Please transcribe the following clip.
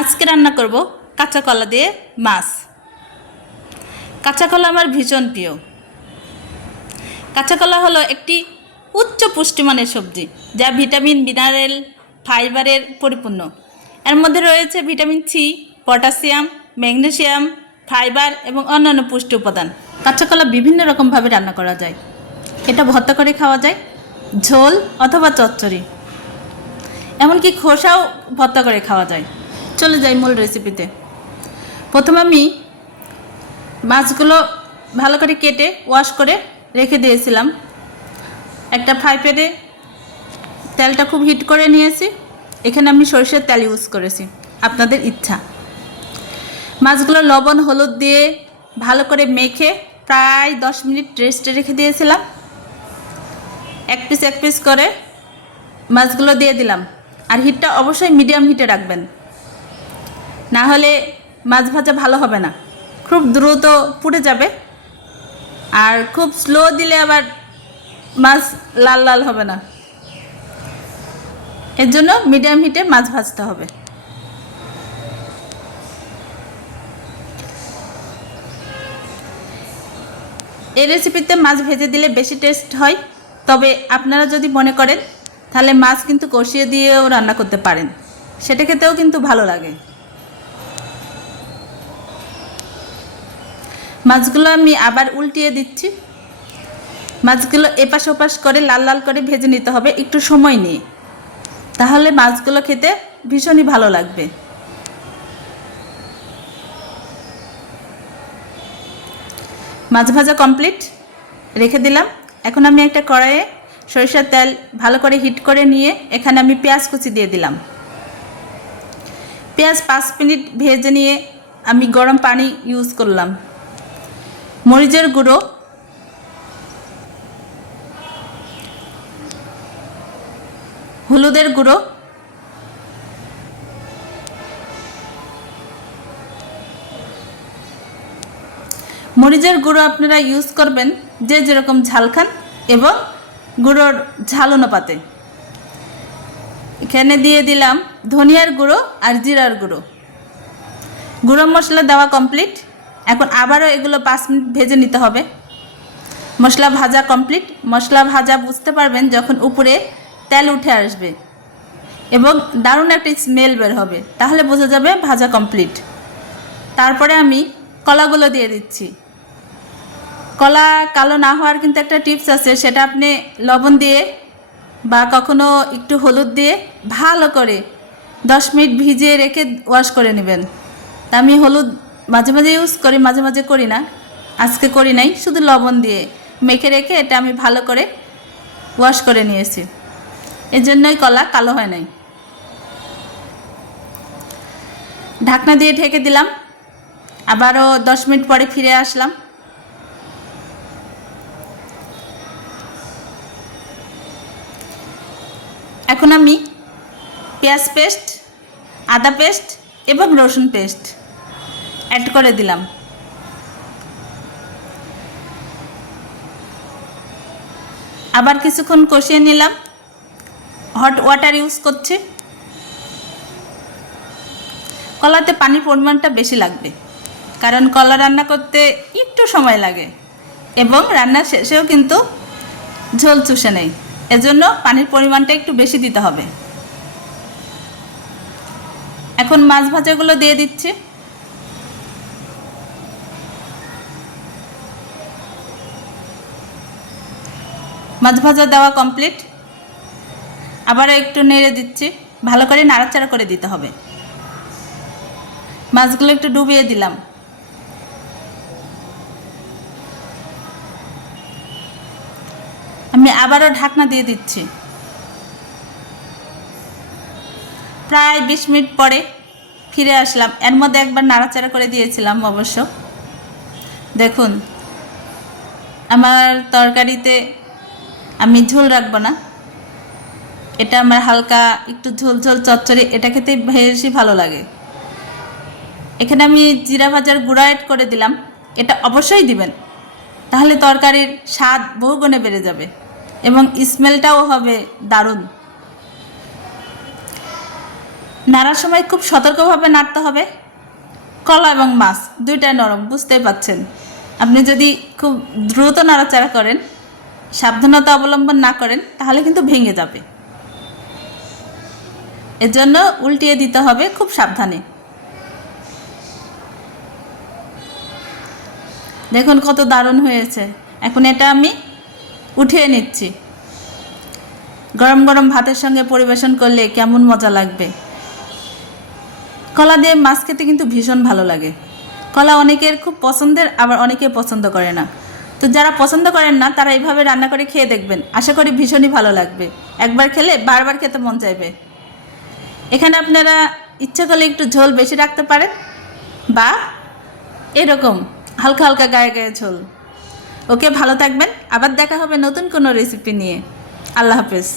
আজকে রান্না করব কাঁচা কলা দিয়ে মাছ। কাঁচা কলা আমার ভীষণ প্রিয়। কাঁচা কলা হলো একটি উচ্চ পুষ্টিমানের সবজি, যা ভিটামিন, মিনারেল, ফাইবারের পরিপূর্ণ। এর মধ্যে রয়েছে vitamin C, potassium magnesium fibre এবং অন্যান্য পুষ্টি উপাদান। কাঁচা কলা বিভিন্ন রকমভাবে রান্না করা যায়। এটা ভর্তা করে খাওয়া যায়, ঝোল অথবা চচ্চড়ি। এমনকি খোসাও ভর্তা করে খাওয়া যায়। চলে যাই মূল রেসিপিতে প্রথমে আমি মাছগুলো ভালো করে কেটে ওয়াশ করে রেখে দিয়েছিলাম। একটা ফ্রাই প্যানে তেলটা খুব হিট করে নিয়েছি। এখানে আমি সরষের তেল ইউজ করেছি। আপনাদের ইচ্ছা। মাছগুলো লবণ, হলুদ দিয়ে ভালো করে মেখে প্রায় দশ মিনিট রেস্টে রেখে দিয়েছিলাম। এক পিস এক পিস করে মাছগুলো দিয়ে দিলাম। আর হিটটা অবশ্যই মিডিয়াম হিটে রাখবেন। না হলে মাছ ভাজা ভালো হবে না। খুব দ্রুত পুড়ে যাবে। আর খুব স্লো দিলে আবার মাছ লাল লাল হবে না। এর জন্য মিডিয়াম হিটে মাছ ভাজতে হবে। এই রেসিপিতে মাছ ভেজে দিলে বেশি টেস্ট হয়। তবে আপনারা যদি মনে করেন, তাহলে মাছ কিন্তু কষিয়ে দিয়েও রান্না করতে পারেন। সেটা খেতেও কিন্তু ভালো লাগে। মাছগুলো আমি আবার উল্টিয়ে দিচ্ছি। মাছগুলো এপাশ ওপাশ করে লাল লাল করে ভেজে নিতে হবে, একটু সময় নিয়ে। তাহলে মাছগুলো খেতে ভীষণই ভালো লাগবে। মাছ ভাজা কমপ্লিট, রেখে দিলাম। এখন আমি একটা কড়াইয়ে সরিষার তেল ভালো করে হিট করে নিয়ে এখানে আমি পেঁয়াজ কুচি দিয়ে দিলাম। পেঁয়াজ পাঁচ মিনিট ভেজে নিয়ে আমি গরম পানি ইউজ করলাম। মরিচের গুঁড়ো। হলুদের গুঁড়ো। মরিচের গুঁড়ো আপনারা ইউজ করবেন যে যেরকম ঝাল খান এবং গুঁড়োর ঝাল অনুপাতে। এখানে দিয়ে দিলাম ধনিয়ার গুঁড়ো আর জিরার গুঁড়ো। গুঁড়ো মশলা দেওয়া কমপ্লিট এখন আবারও এগুলো পাঁচ মিনিট ভেজে নিতে হবে। মশলা ভাজা কমপ্লিট মশলা ভাজা বুঝতে পারবেন যখন উপরে তেল উঠে আসবে এবং দারুণ একটা স্মেল বের হবে। তাহলে বোঝা যাবে ভাজা কমপ্লিট তারপরে আমি কলাগুলো দিয়ে দিচ্ছি। কলা কালো না হওয়ার কিন্তু একটা টিপস আছে, সেটা আপনি লবণ দিয়ে বা কখনো একটু হলুদ দিয়ে ভালো করে দশ মিনিট ভিজিয়ে রেখে ওয়াশ করে নেবেন। তা আমি হলুদ মাঝে মাঝে ইউজ করি, মাঝে মাঝে করি না। আজকে করি নাই, শুধু লবণ দিয়ে মেখে রেখে এটা আমি ভালো করে ওয়াশ করে নিয়েছি। এর জন্যই কলা কালো হয় নাই। ঢাকনা দিয়ে ঢেকে দিলাম। আবারও দশ মিনিট পরে ফিরে আসলাম। এখন আমি পেঁয়াজ পেস্ট, আদা পেস্ট এবং রসুন পেস্ট। অ্যাড করে দিলাম। আবার কিছুক্ষণ কষিয়ে নিলাম। হট ওয়াটার ইউজ করছি। কলাতে পানির পরিমাণটা বেশি লাগবে, কারণ কলা রান্না করতে একটু সময় লাগে এবং রান্নার শেষেও কিন্তু ঝোল চুষে নেই, এজন্য পানির পরিমাণটা একটু বেশি দিতে হবে। এখন মাছ ভাজাগুলো দিয়ে দিচ্ছি। মাছ ভাজা দেওয়া কমপ্লিট আবারও একটু নেড়ে দিচ্ছি। ভালো করে নাড়াচাড়া করে দিতে হবে। মাছগুলো একটু ডুবিয়ে দিলাম। আমি আবারও ঢাকনা দিয়ে দিচ্ছি। প্রায় বিশ মিনিট পরে ফিরে আসলাম। এর মধ্যে একবার নাড়াচাড়া করে দিয়েছিলাম অবশ্য। দেখুন, আমার তরকারিতে আমি ঝোল রাখব না। এটা আমার হালকা একটু ঝোল ঝোল, চচ্চড়ি, এটা খেতে বেশি ভালো লাগে। এখানে আমি জিরা ভাজার গুঁড়া অ্যাড করে দিলাম। এটা অবশ্যই দিবেন। তাহলে তরকারির স্বাদ বহুগুণে বেড়ে যাবে এবং স্মেলটাও হবে দারুণ। নাড়ার সময় খুব সতর্কভাবে নাড়তে হবে। কলা এবং মাছ দুইটাই নরম, বুঝতেই পাচ্ছেন। আপনি যদি খুব দ্রুত নাড়াচাড়া করেন সাবধানতা অবলম্বন না করেন, তাহলে কিন্তু ভেঙে যাবে। এর জন্য উল্টিয়ে দিতে হবে খুব সাবধানে। দেখুন কত দারুণ হয়েছে। এখন এটা আমি উঠিয়ে নিচ্ছি। গরম গরম ভাতের সঙ্গে পরিবেশন করলে কেমন মজা লাগবে। কলা দিয়ে মাছ খেতে কিন্তু ভীষণ ভালো লাগে। কলা অনেকের খুব পছন্দের, আবার অনেকে পছন্দ করে না। তো যারা পছন্দ করেন না, তারা এইভাবে রান্না করে খেয়ে দেখবেন। আশা করি ভীষণই ভালো লাগবে। একবার খেলে বারবার খেতে মন চাইবে। এখানে আপনারা ইচ্ছা করলে একটু ঝোল বেশি রাখতে পারেন, বা এরকম হালকা হালকা গায়ে গায়ে ঝোল। ওকে, ভালো থাকবেন। আবার দেখা হবে নতুন কোনো রেসিপি নিয়ে। আল্লাহ হাফেজ।